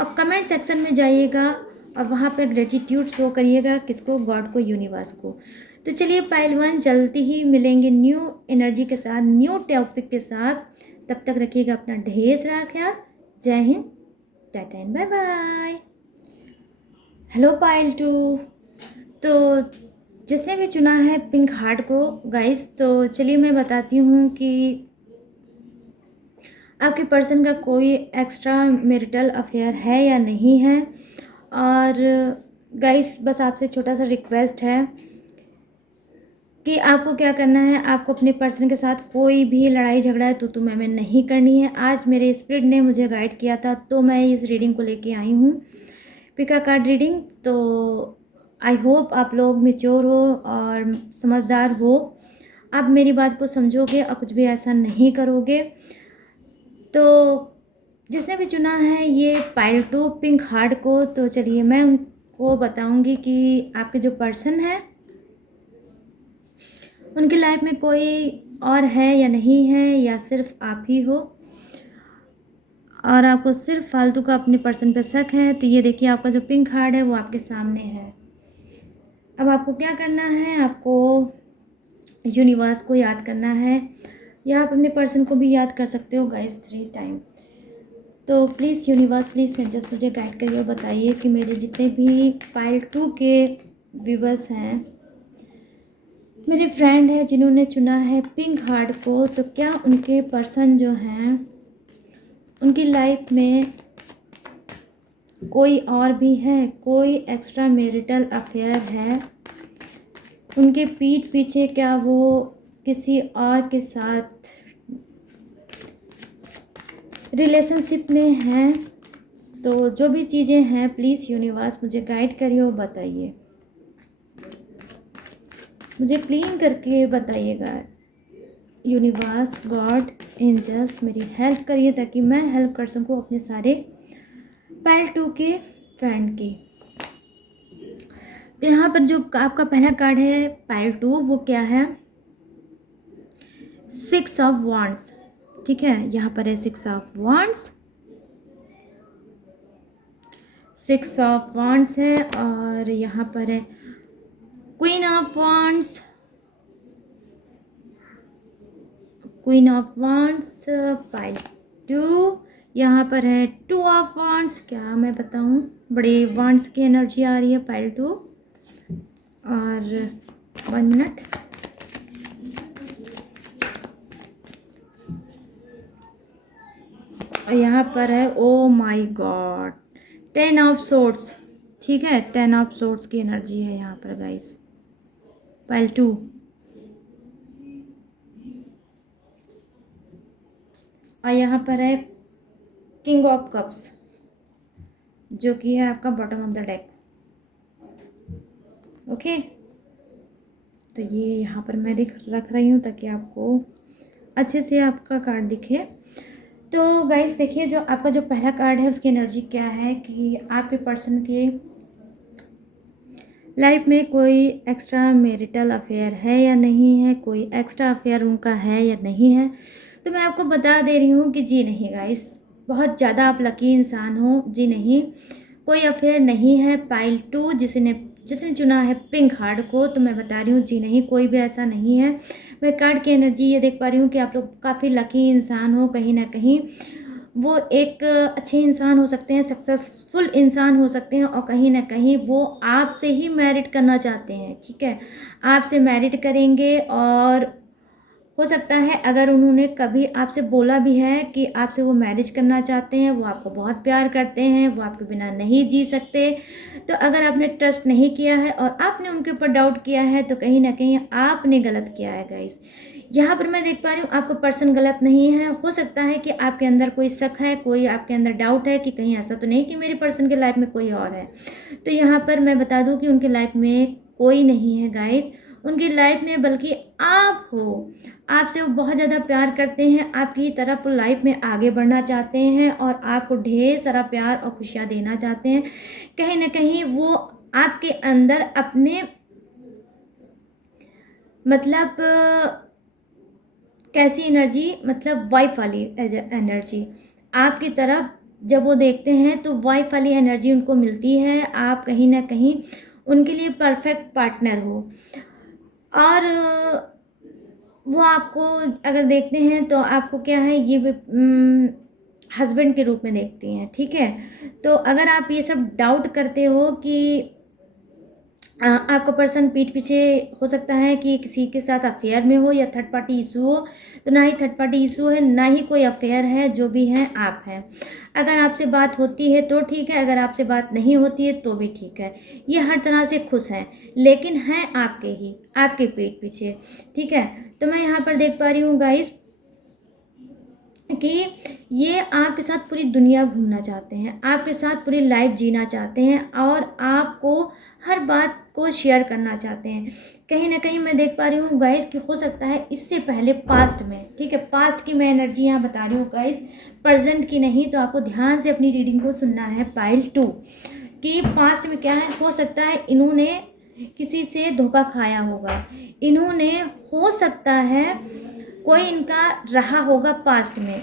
और कमेंट सेक्शन में जाइएगा और वहाँ पे ग्रेटिट्यूड शो करिएगा, किसको, गॉड को, यूनिवर्स को। तो चलिए पाइल वन जल्दी ही मिलेंगे न्यू एनर्जी के साथ, न्यू टॉपिक के साथ। तब तक रखिएगा अपना ढेर सारा ख्याल। जय हिंद, tata and bye bye. Hello पाइल टू। तो जिसने भी चुना है पिंक हार्ट को गाइस, तो चलिए मैं बताती हूँ कि आपके पर्सन का कोई एक्स्ट्रा मैरिटल अफेयर है या नहीं है। और गाइस बस आपसे छोटा सा रिक्वेस्ट है कि आपको क्या करना है। आपको अपने पर्सन के साथ कोई भी लड़ाई झगड़ा है तो मैं नहीं करनी है। आज मेरे स्पिरिट ने मुझे गाइड किया था तो मैं इस रीडिंग को लेके आई हूँ, पिका कार्ड रीडिंग। तो आई होप आप लोग मैच्योर हो और समझदार हो, आप मेरी बात को समझोगे और कुछ भी ऐसा नहीं करोगे। तो जिसने भी चुना है ये पाइल 2 पिंक हार्ट को, तो चलिए मैं उनको बताऊंगी कि आपके जो पर्सन है उनकी लाइफ में कोई और है या नहीं है, या सिर्फ आप ही हो और आपको सिर्फ फालतू का अपने पर्सन पे शक है। तो ये देखिए आपका जो पिंक हार्ट है वो आपके सामने है। अब आपको क्या करना है, आपको यूनिवर्स को याद करना है, या आप अपने पर्सन को भी याद कर सकते हो गाइस 3 टाइम। तो प्लीज़ यूनिवर्स, प्लीज़ जस्ट मुझे गाइड करिए और बताइए कि मेरे जितने भी पाइल 2 के व्यूवर्स हैं, मेरे फ्रेंड हैं जिन्होंने चुना है पिंक हार्ट को, तो क्या उनके पर्सन जो हैं उनकी लाइफ में कोई और भी है, कोई एक्स्ट्रा मैरिटल अफेयर है, उनके पीठ पीछे क्या वो किसी और के साथ रिलेशनशिप में हैं। तो जो भी चीज़ें हैं प्लीज़ यूनिवर्स मुझे गाइड करिए और बताइए, मुझे क्लीन करके बताइएगा। यूनिवर्स, गॉड, एंजल्स मेरी हेल्प करिए ताकि मैं हेल्प कर सकूँ अपने सारे पाइल 2 के फ्रेंड की। तो यहाँ पर जो आपका पहला कार्ड है पाइल 2 वो क्या है, 6 ऑफ वॉन्ड्स। ठीक है, यहाँ पर है 6 ऑफ वॉन्ड्स, 6 ऑफ वॉन्ड्स है, और यहाँ पर है queen of wands, queen of wands pile 2। यहाँ पर है 2 ऑफ वॉन्ड्स। क्या मैं बताऊँ, बड़े वॉन्ड्स की एनर्जी आ रही है पाइल 2। और 1 मिनट, और यहाँ पर है oh my God 10 of swords. ठीक है, 10 ऑफ सोर्ड्स की एनर्जी है यहाँ पर गाइस पाइल 2। और यहाँ पर है किंग ऑफ कप्स जो कि है आपका bottom of the deck. Okay, तो ये यहाँ पर मैं रख रही हूँ ताकि आपको अच्छे से आपका कार्ड दिखे। तो गाइस देखिए, जो आपका जो पहला कार्ड है उसकी एनर्जी क्या है कि आपके पर्सन के लाइफ में कोई एक्स्ट्रा मैरिटल अफेयर है या नहीं है, कोई एक्स्ट्रा अफेयर उनका है या नहीं है। तो मैं आपको बता दे रही हूँ कि जी नहीं गाइस, बहुत ज़्यादा आप लकी इंसान हो। जी नहीं, कोई अफेयर नहीं है। पाइल 2 जिसने चुना है पिंक हार्ट को, तो मैं बता रही हूँ जी नहीं, कोई भी ऐसा नहीं है। मैं कार्ड की एनर्जी ये देख पा रही हूँ कि आप लोग काफ़ी लकी इंसान हो। कहीं ना कहीं वो एक अच्छे इंसान हो सकते हैं, सक्सेसफुल इंसान हो सकते हैं, और कहीं ना कहीं वो आपसे ही मैरिट करना चाहते हैं। ठीक है, आपसे मैरिट करेंगे, और हो सकता है अगर उन्होंने कभी आपसे बोला भी है कि आपसे वो मैरिज करना चाहते हैं, वो आपको बहुत प्यार करते हैं, वो आपके बिना नहीं जी सकते, तो अगर आपने ट्रस्ट नहीं किया है और आपने उनके ऊपर डाउट किया है तो कहीं ना कहीं आपने गलत किया है गाइस। यहाँ पर मैं देख पा रही हूँ आपका पर्सन गलत नहीं है। हो सकता है कि आपके अंदर कोई शक है, कोई आपके अंदर डाउट है कि कहीं ऐसा तो नहीं कि मेरे पर्सन के लाइफ में कोई और है। तो यहाँ पर मैं बता दूँ कि उनकी लाइफ में कोई नहीं है गाइस, उनकी लाइफ में बल्कि आप हो। आपसे वो बहुत ज़्यादा प्यार करते हैं, आपकी तरफ लाइफ में आगे बढ़ना चाहते हैं और आपको ढेर सारा प्यार और खुशियाँ देना चाहते हैं। कहीं ना कहीं वो आपके अंदर अपने मतलब कैसी एनर्जी, मतलब वाइफ वाली एनर्जी आपकी तरफ जब वो देखते हैं तो वाइफ वाली एनर्जी उनको मिलती है। आप कहीं ना कहीं उनके लिए परफेक्ट पार्टनर हो, और वो आपको अगर देखते हैं तो आपको क्या है, ये हस्बैंड के रूप में देखती हैं। ठीक है, तो अगर आप ये सब डाउट करते हो कि आपका पर्सन पीठ पीछे हो सकता है कि किसी के साथ अफेयर में हो या थर्ड पार्टी इशू हो। तो ना ही थर्ड पार्टी इशू है, ना ही कोई अफेयर है, जो भी हैं आप हैं। अगर आपसे बात होती है तो ठीक है, अगर आपसे बात नहीं होती है तो भी ठीक है। ये हर तरह से खुश हैं, लेकिन हैं आपके ही, आपके पीठ पीछे। ठीक है, तो मैं यहाँ पर देख पा रही हूँ गाइस कि ये आपके साथ पूरी दुनिया घूमना चाहते हैं, आपके साथ पूरी लाइफ जीना चाहते हैं और आपको हर बात को शेयर करना चाहते हैं। कहीं ना कहीं मैं देख पा रही हूँ गाइस कि हो सकता है इससे पहले पास्ट में, ठीक है, पास्ट की मैं एनर्जी यहाँ बता रही हूँ गाइस, प्रेजेंट की नहीं। तो आपको ध्यान से अपनी रीडिंग को सुनना है पाइल 2 कि पास्ट में क्या है। हो सकता है इन्होंने किसी से धोखा खाया होगा, इन्होंने हो सकता है कोई इनका रहा होगा पास्ट में,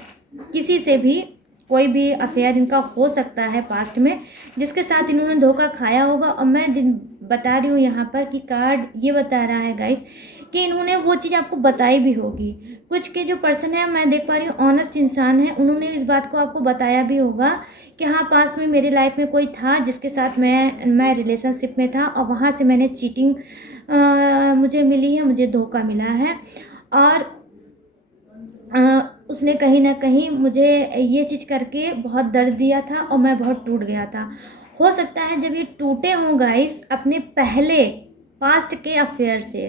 किसी से भी कोई भी अफेयर इनका हो सकता है पास्ट में, जिसके साथ इन्होंने धोखा खाया होगा। और मैं बता रही हूँ यहाँ पर कि कार्ड ये बता रहा है गाइस कि इन्होंने वो चीज़ आपको बताई भी होगी। कुछ के जो पर्सन है, मैं देख पा रही हूँ ऑनेस्ट इंसान है, उन्होंने इस बात को आपको बताया भी होगा कि हाँ, पास्ट में मेरी लाइफ में कोई था जिसके साथ मैं रिलेशनशिप में था और वहाँ से मैंने चीटिंग मुझे मिली है, मुझे धोखा मिला है और उसने कहीं ना कहीं मुझे ये चीज़ करके बहुत दर्द दिया था और मैं बहुत टूट गया था। हो सकता है जब ये टूटे हों गाइस अपने पहले पास्ट के अफेयर से,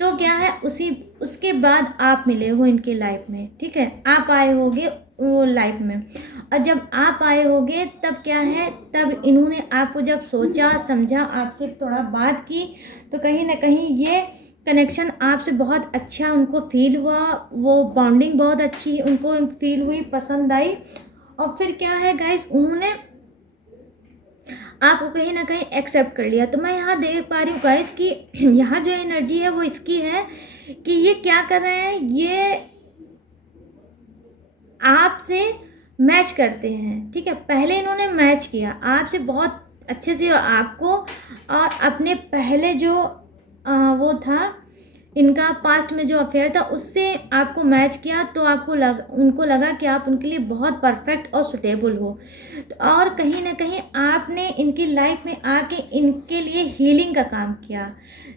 तो क्या है उसके बाद आप मिले हो इनके लाइफ में। ठीक है, आप आए होगे वो लाइफ में, और जब आप आए होगे तब क्या है, तब इन्होंने आपको जब सोचा समझा, आपसे थोड़ा बात की, तो कहीं ना कहीं ये कनेक्शन आपसे बहुत अच्छा उनको फील हुआ, वो बॉन्डिंग बहुत अच्छी उनको फील हुई, पसंद आई। और फिर क्या है गाइस, उन्होंने आपको कहीं ना कहीं एक्सेप्ट कर लिया। तो मैं यहाँ देख पा रही हूँ गाइस कि यहाँ जो एनर्जी है वो इसकी है कि ये क्या कर रहे हैं, ये आपसे मैच करते हैं। ठीक है, पहले इन्होंने मैच किया आपसे बहुत अच्छे से, आपको और अपने पहले जो वो था इनका पास्ट में जो अफेयर था उससे आपको मैच किया, तो उनको लगा कि आप उनके लिए बहुत परफेक्ट और सुटेबल हो। तो और कहीं ना कहीं आपने इनकी लाइफ में आके इनके लिए हीलिंग का काम किया।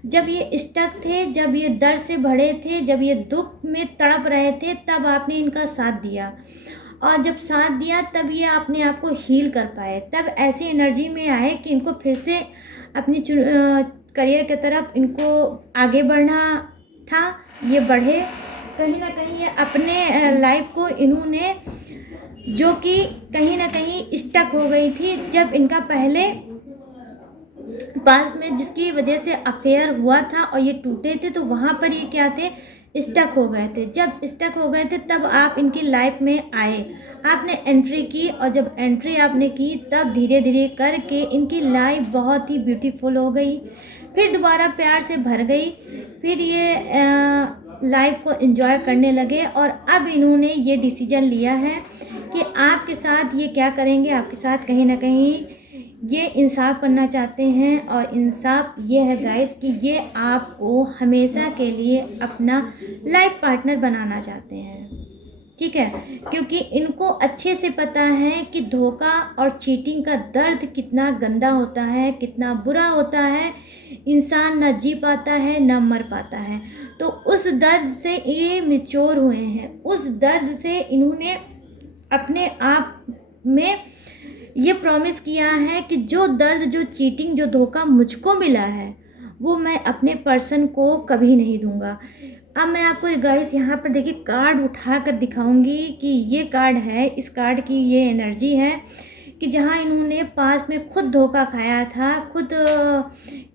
जब ये स्टक थे, जब ये दर्द से भरे थे, जब ये दुख में तड़प रहे थे, तब आपने इनका साथ दिया, और जब साथ दिया तब ये अपने आप को हील कर पाए, तब ऐसी एनर्जी में आए कि इनको फिर से अपनी करियर की तरफ इनको आगे बढ़ना था, ये बढ़े। कहीं ना कहीं ये अपने लाइफ को इन्होंने, जो कि कहीं ना कहीं स्टक हो गई थी, जब इनका पहले पास में जिसकी वजह से अफेयर हुआ था और ये टूटे थे, तो वहाँ पर ये क्या थे, स्टक हो गए थे। जब स्टक हो गए थे तब आप इनकी लाइफ में आए, आपने एंट्री की, और जब एंट्री आपने की तब धीरे धीरे करके इनकी लाइफ बहुत ही ब्यूटीफुल हो गई, फिर दोबारा प्यार से भर गई, फिर ये लाइफ को एंजॉय करने लगे। और अब इन्होंने ये डिसीजन लिया है कि आपके साथ ये क्या करेंगे, आपके साथ कहीं ना कहीं ये इंसाफ करना चाहते हैं। और इंसाफ ये है गाइस कि ये आपको हमेशा के लिए अपना लाइफ पार्टनर बनाना चाहते हैं। ठीक है, क्योंकि इनको अच्छे से पता है कि धोखा और चीटिंग का दर्द कितना गंदा होता है, कितना बुरा होता है, इंसान ना जी पाता है ना मर पाता है। तो उस दर्द से ये मैच्योर हुए हैं, उस दर्द से इन्होंने अपने आप में ये प्रॉमिस किया है कि जो दर्द, जो चीटिंग, जो धोखा मुझको मिला है वो मैं अपने पर्सन को कभी नहीं दूंगा। अब मैं आपको गाइस यहाँ पर देखिए कार्ड उठा कर दिखाऊंगी कि ये कार्ड है, इस कार्ड की ये एनर्जी है कि जहाँ इन्होंने पास में खुद धोखा खाया था, खुद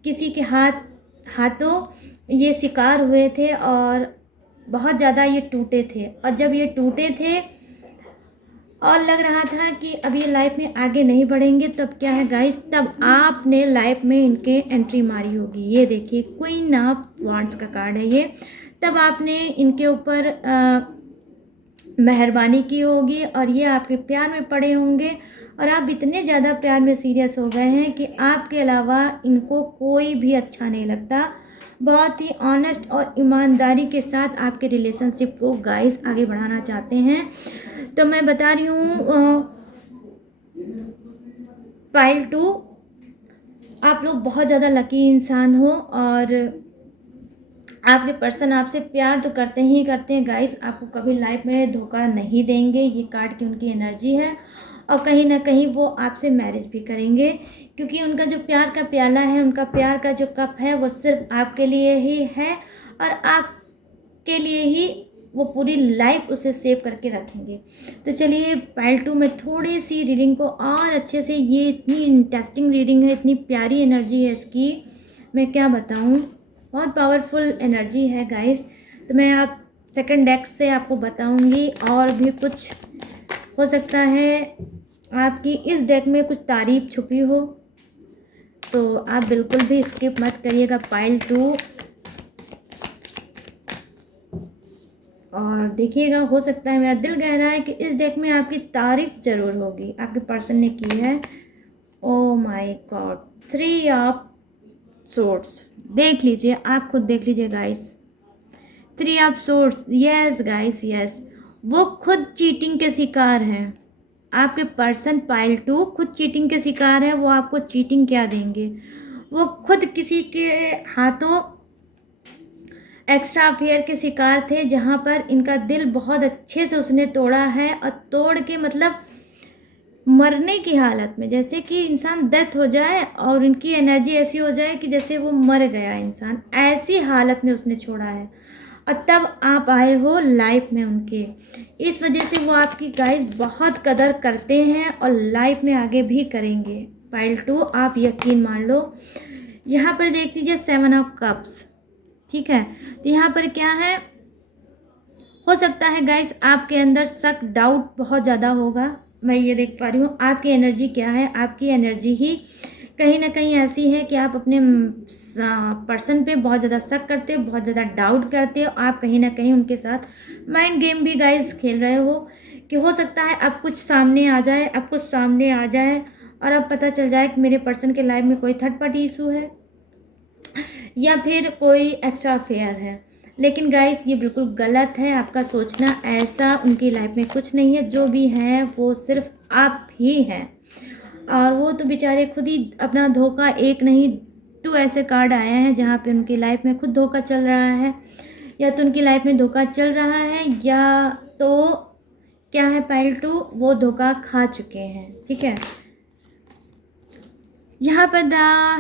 किसी के हाथों ये शिकार हुए थे और बहुत ज़्यादा ये टूटे थे। और जब ये टूटे थे और लग रहा था कि अब ये लाइफ में आगे नहीं बढ़ेंगे, तब क्या है गाइस, तब आपने लाइफ में इनके एंट्री मारी होगी। ये देखिए क्वीन ऑफ वांड्स का कार्ड है ये। तब आपने इनके ऊपर मेहरबानी की होगी और ये आपके प्यार में पड़े होंगे, और आप इतने ज़्यादा प्यार में सीरियस हो गए हैं कि आपके अलावा इनको कोई भी अच्छा नहीं लगता। बहुत ही ऑनेस्ट और ईमानदारी के साथ आपके रिलेशनशिप को गाइस आगे बढ़ाना चाहते हैं। तो मैं बता रही हूँ पाइल 2 आप लोग बहुत ज़्यादा लकी इंसान हो और आपके पर्सन आपसे प्यार तो करते ही करते हैं गाइस, आपको कभी लाइफ में धोखा नहीं देंगे। ये कार्ड की उनकी एनर्जी है और कहीं ना कहीं वो आपसे मैरिज भी करेंगे, क्योंकि उनका जो प्यार का प्याला है, उनका प्यार का जो कप है, वो सिर्फ आपके लिए ही है और आपके लिए ही वो पूरी लाइफ उसे सेव करके रखेंगे। तो चलिए पाइल 2 में थोड़ी सी रीडिंग को और अच्छे से, ये इतनी इंटरेस्टिंग रीडिंग है, इतनी प्यारी एनर्जी है इसकी, मैं क्या बताऊँ, बहुत पावरफुल एनर्जी है गाइस। तो मैं आप सेकंड डेक से आपको बताऊंगी और भी कुछ हो सकता है आपकी इस डेक में कुछ तारीफ छुपी हो, तो आप बिल्कुल भी स्किप मत करिएगा पाइल 2 और देखिएगा। हो सकता है, मेरा दिल कह रहा है कि इस डेक में आपकी तारीफ ज़रूर होगी, आपके पर्सन ने की है। Oh my God, 3 of swords, देख लीजिए, आप खुद देख लीजिए guys, 3 of swords. Yes guys, yes, वो खुद चीटिंग के शिकार हैं। आपके पर्सन पाइल 2 खुद चीटिंग के शिकार है। वो आपको चीटिंग क्या देंगे, वो खुद किसी के हाथों एक्स्ट्रा अफेयर के शिकार थे, जहाँ पर इनका दिल बहुत अच्छे से उसने तोड़ा है और तोड़ के मतलब मरने की हालत में, जैसे कि इंसान डेथ हो जाए और उनकी एनर्जी ऐसी हो जाए कि जैसे वो मर गया इंसान, ऐसी हालत में उसने छोड़ा है और तब आप आए हो लाइफ में उनके। इस वजह से वो आपकी गाइस बहुत कदर करते हैं और लाइफ में आगे भी करेंगे। पाइल 2 आप यकीन मान लो। यहाँ पर देख लीजिए 7 ऑफ कप्स, ठीक है। तो यहाँ पर क्या है, हो सकता है गाइस आपके अंदर शक डाउट बहुत ज़्यादा होगा, मैं ये देख पा रही हूँ। आपकी एनर्जी क्या है, आपकी एनर्जी ही कहीं ना कहीं ऐसी है कि आप अपने पर्सन पे बहुत ज़्यादा शक करते हो, बहुत ज़्यादा डाउट करते हो। आप कहीं ना कहीं उनके साथ माइंड गेम भी गाइस खेल रहे हो, कि हो सकता है अब कुछ सामने आ जाए, अब कुछ सामने आ जाए और अब पता चल जाए कि मेरे पर्सन के लाइफ में कोई थर्ड पार्टी इशू है या फिर कोई एक्स्ट्रा अफेयर है। लेकिन गाइस ये बिल्कुल गलत है आपका सोचना, ऐसा उनकी लाइफ में कुछ नहीं है। जो भी है वो सिर्फ आप ही हैं और वो तो बेचारे खुद ही अपना धोखा, एक नहीं 2 ऐसे कार्ड आए हैं जहाँ पे उनकी लाइफ में खुद धोखा चल रहा है, या तो उनकी लाइफ में धोखा चल रहा है या तो क्या है पाइल 2 वो धोखा खा चुके हैं, ठीक है। यहाँ पर द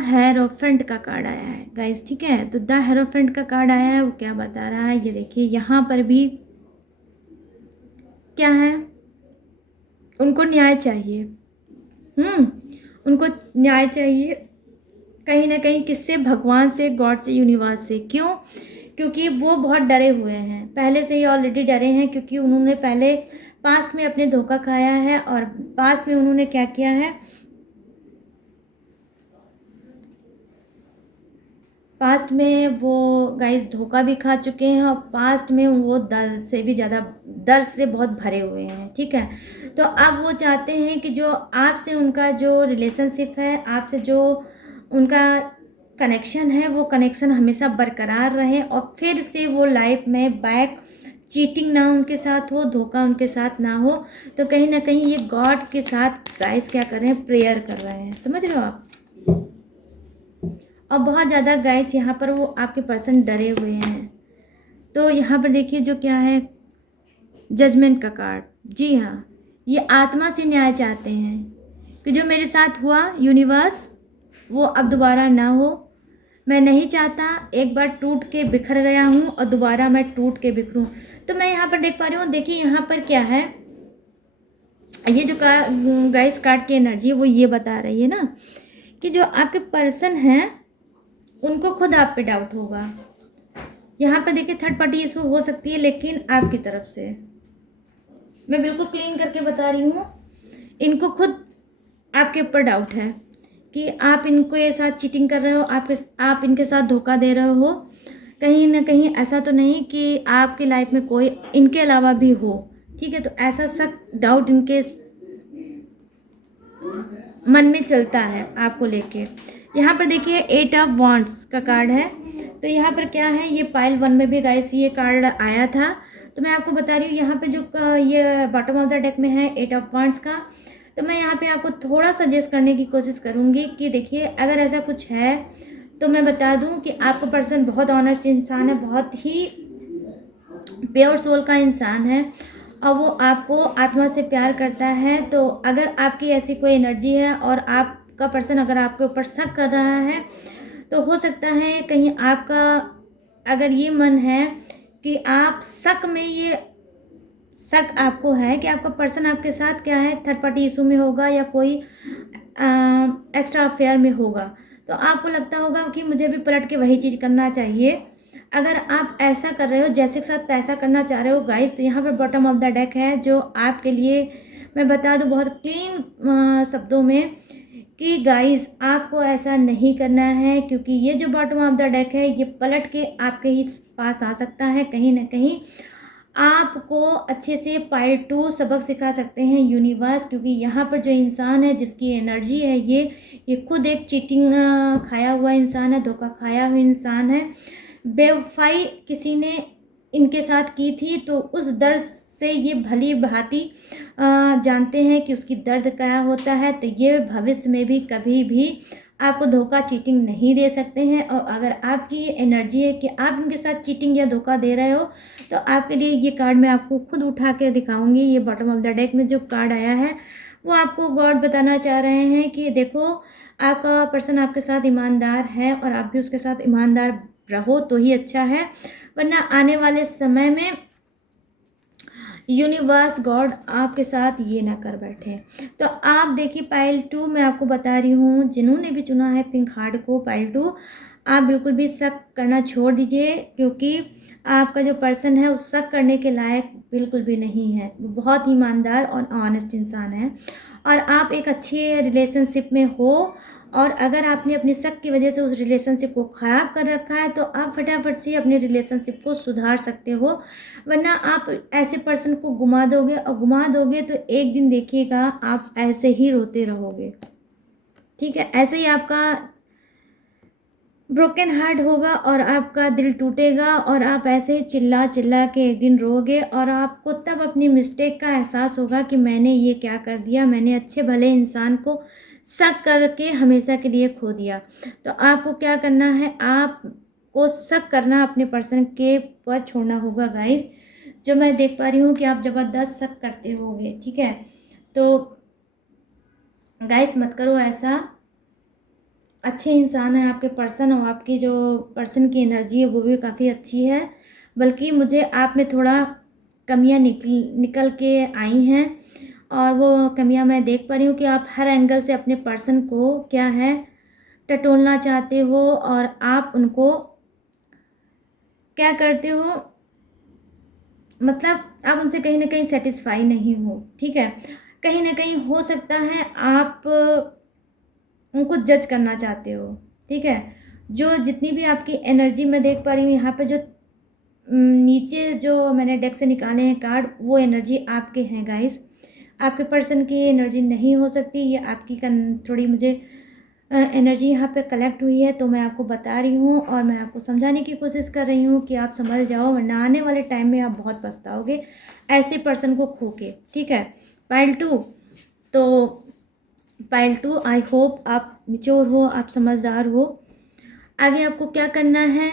हेरोफेंट का कार्ड आया है गाइस, ठीक है। तो द हेरोफेंट का कार्ड आया है, वो क्या बता रहा है ये देखिए। यहाँ पर भी क्या है, उनको न्याय चाहिए। उनको न्याय चाहिए कहीं ना कहीं, किससे, भगवान से, गॉड से, यूनिवर्स से। क्यों, क्योंकि वो बहुत डरे हुए हैं, पहले से ही ऑलरेडी डरे हैं, क्योंकि उन्होंने पहले पास्ट में अपने धोखा खाया है और पास्ट में उन्होंने क्या किया है, पास्ट में वो गाइस धोखा भी खा चुके हैं और पास्ट में वो दर्द से भी ज़्यादा, दर्द से बहुत भरे हुए हैं, ठीक है। तो अब वो चाहते हैं कि जो आपसे उनका जो रिलेशनशिप है, आपसे जो उनका कनेक्शन है, वो कनेक्शन हमेशा बरकरार रहे और फिर से वो लाइफ में बैक, चीटिंग ना उनके साथ हो, धोखा उनके साथ ना हो। तो कहीं ना कहीं ये गॉड के साथ गाइस क्या कर रहे हैं, प्रेयर कर रहे हैं, समझ रहे हो आप। और बहुत ज़्यादा गाइस यहाँ पर वो आपके पर्सन डरे हुए हैं। तो यहाँ पर देखिए जो क्या है, जजमेंट का कार्ड। जी हाँ, ये आत्मा से न्याय चाहते हैं कि जो मेरे साथ हुआ यूनिवर्स, वो अब दोबारा ना हो। मैं नहीं चाहता, एक बार टूट के बिखर गया हूँ और दोबारा मैं टूट के बिखरूँ। तो मैं यहाँ पर देख पा रही हूँ, देखिए यहाँ पर क्या है, ये जो गाइस कार्ड की एनर्जी है वो ये बता रही है ना कि जो आपके पर्सन हैं उनको खुद आप पे डाउट होगा। यहाँ पर देखिए थर्ड पार्टी इशू हो सकती है, लेकिन आपकी तरफ से मैं बिल्कुल क्लीन करके बता रही हूँ, इनको खुद आपके ऊपर डाउट है कि आप इनको ये साथ चीटिंग कर रहे हो, आप इनके साथ धोखा दे रहे हो। कहीं ना कहीं ऐसा तो नहीं कि आपकी लाइफ में कोई इनके अलावा भी हो, ठीक है। तो ऐसा शक, डाउट इनके मन में चलता है आपको लेके। यहाँ पर देखिए 8 ऑफ वॉन्ड्स का कार्ड है। तो यहाँ पर क्या है, ये पाइल 1 में भी गाइस ये कार्ड आया था। तो मैं आपको बता रही हूँ यहाँ पे जो ये बॉटम ऑफ द डेक में है 8 ऑफ वॉन्ड्स का। तो मैं यहाँ पे आपको थोड़ा सजेस्ट करने की कोशिश करूँगी कि देखिए, अगर ऐसा कुछ है तो मैं बता दूँ कि आपका पर्सन बहुत ऑनेस्ट इंसान है, बहुत ही प्योर सोल का इंसान है और वो आपको आत्मा से प्यार करता है। तो अगर आपकी ऐसी कोई एनर्जी है और आपका पर्सन अगर आपके ऊपर शक कर रहा है, तो हो सकता है कहीं आपका अगर ये मन है कि आप शक में ये शक आपको है कि आपका पर्सन आपके साथ क्या है, थर्ड पार्टी इशू में होगा या कोई एक्स्ट्रा अफेयर में होगा, तो आपको लगता होगा कि मुझे भी पलट के वही चीज़ करना चाहिए। अगर आप ऐसा कर रहे हो, जैसे के साथ तैसा करना चाह रहे हो गाइस, तो यहाँ पर बॉटम ऑफ द डेक है जो आपके लिए मैं बता दूँ बहुत क्लीन शब्दों में कि गाइस आपको ऐसा नहीं करना है, क्योंकि ये जो बॉटम ऑफ द डेक है ये पलट के आपके ही पास आ सकता है। कहीं ना कहीं आपको अच्छे से पाइल 2 सबक सिखा सकते हैं यूनिवर्स, क्योंकि यहाँ पर जो इंसान है जिसकी एनर्जी है ये खुद एक चीटिंग खाया हुआ इंसान है, धोखा खाया हुआ इंसान है। बेवफाई किसी ने इनके साथ की थी, तो उस दर्द से ये भली भांति जानते हैं कि उसकी दर्द क्या होता है। तो ये भविष्य में भी कभी भी आपको धोखा चीटिंग नहीं दे सकते हैं। और अगर आपकी ये एनर्जी है कि आप इनके साथ चीटिंग या धोखा दे रहे हो, तो आपके लिए ये कार्ड मैं आपको खुद उठा के दिखाऊंगी। ये बॉटम ऑफ द डेक में जो कार्ड आया है वो आपको गॉड बताना चाह रहे हैं कि देखो, आपका पर्सन आपके साथ ईमानदार है और आप भी उसके साथ ईमानदार रहो तो ही अच्छा है, वरना आने वाले समय में यूनिवर्स गॉड आपके साथ ये ना कर बैठे। तो आप देखिए पाइल 2 मैं आपको बता रही हूँ, जिन्होंने भी चुना है पिंक हार्ट को पाइल 2, आप बिल्कुल भी शक करना छोड़ दीजिए, क्योंकि आपका जो पर्सन है उस शक करने के लायक बिल्कुल भी नहीं है। वो बहुत ही ईमानदार और ऑनेस्ट इंसान है और आप एक अच्छे रिलेशनशिप में हो, और अगर आपने अपने शक की वजह से उस रिलेशनशिप को ख़राब कर रखा है तो आप फटाफट से अपने रिलेशनशिप को सुधार सकते हो, वरना आप ऐसे पर्सन को गुमा दोगे, और गुमा दोगे तो एक दिन देखिएगा आप ऐसे ही रोते रहोगे। ठीक है, ऐसे ही आपका ब्रोकन हार्ट होगा और आपका दिल टूटेगा और आप ऐसे ही चिल्ला चिल्ला के एक दिन रोगे, और आपको तब अपनी मिस्टेक का एहसास होगा कि मैंने ये क्या कर दिया, मैंने अच्छे भले इंसान को शक करके हमेशा के लिए खो दिया। तो आपको क्या करना है, आपको शक करना अपने पर्सन के पर छोड़ना होगा गाइस। जो मैं देख पा रही हूँ कि आप ज़बरदस्त शक करते होगे, ठीक है, तो गाइस मत करो ऐसा। अच्छे इंसान है आपके पर्सन, और आपकी जो पर्सन की एनर्जी है वो भी काफ़ी अच्छी है, बल्कि मुझे आप में थोड़ा कमियां निकल के आई हैं, और वो कमियां मैं देख पा रही हूँ कि आप हर एंगल से अपने पर्सन को क्या है टटोलना चाहते हो, और आप उनको क्या करते हो, मतलब आप उनसे कहीं ना कहीं सेटिस्फाई नहीं हो। ठीक है, कहीं ना कहीं हो सकता है आप उनको जज करना चाहते हो। ठीक है, जो जितनी भी आपकी एनर्जी मैं देख पा रही हूँ यहाँ पे, जो नीचे जो मैंने डेक से निकाले हैं कार्ड, वो एनर्जी आपके हैं गाइस। आपके पर्सन की एनर्जी नहीं हो सकती, ये आपकी थोड़ी मुझे एनर्जी यहाँ पे कलेक्ट हुई है, तो मैं आपको बता रही हूँ और मैं आपको समझाने की कोशिश कर रही हूँ कि आप समझ जाओ, वरना आने वाले टाइम में आप बहुत पछताओगे ऐसे पर्सन को खो के। ठीक है, पाइल 2, तो पाइल 2 आई होप आप मैच्योर हो, आप समझदार हो। आगे आपको क्या करना है,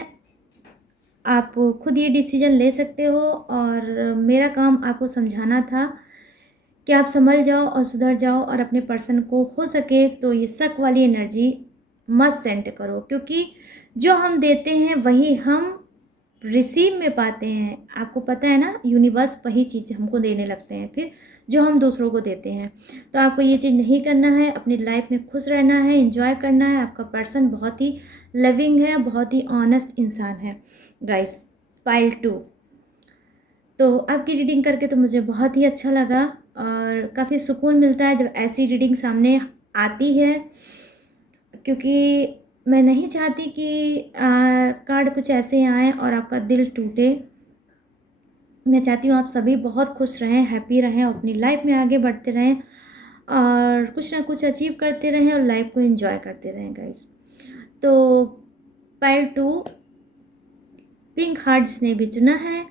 आप खुद ये डिसीजन ले सकते हो, और मेरा काम आपको समझाना था कि आप समझ जाओ और सुधर जाओ, और अपने पर्सन को हो सके तो ये शक वाली एनर्जी मत सेंड करो, क्योंकि जो हम देते हैं वही हम रिसीव में पाते हैं। आपको पता है ना, यूनिवर्स वही चीज़ हमको देने लगते हैं फिर जो हम दूसरों को देते हैं। तो आपको ये चीज़ नहीं करना है, अपनी लाइफ में खुश रहना है, एंजॉय करना है। आपका पर्सन बहुत ही लविंग है, बहुत ही ऑनेस्ट इंसान है गाइस। पाइल 2, तो आपकी रीडिंग करके तो मुझे बहुत ही अच्छा लगा, और काफ़ी सुकून मिलता है जब ऐसी रीडिंग सामने आती है, क्योंकि मैं नहीं चाहती कि कार्ड कुछ ऐसे आएँ और आपका दिल टूटे। मैं चाहती हूँ आप सभी बहुत खुश रहें, हैप्पी रहें, अपनी लाइफ में आगे बढ़ते रहें, और कुछ ना कुछ अचीव करते रहें, और लाइफ को एंजॉय करते रहें गाइस। तो पाइल 2 पिंक हार्ट जिसने भी चुना है,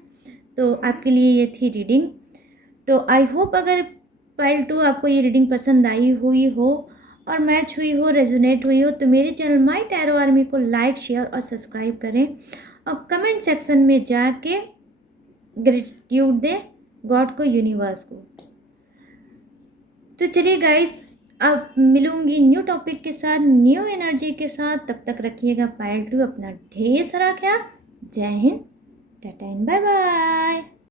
तो आपके लिए ये थी रीडिंग। तो आई होप अगर पाइल 2 आपको ये रीडिंग पसंद आई हुई हो और मैच हुई हो, रेजोनेट हुई हो, तो मेरे चैनल माय टैरो आर्मी को लाइक, शेयर और सब्सक्राइब करें और कमेंट सेक्शन में जाके ग्रेटिट्यूड दें गॉड को, यूनिवर्स को। तो चलिए गाइस, अब मिलूंगी न्यू टॉपिक के साथ, न्यू एनर्जी के साथ। तब तक रखिएगा पाइल 2 अपना ढेर सारा ख्याल। जय हिंद, टाटा एंड बाय बाय।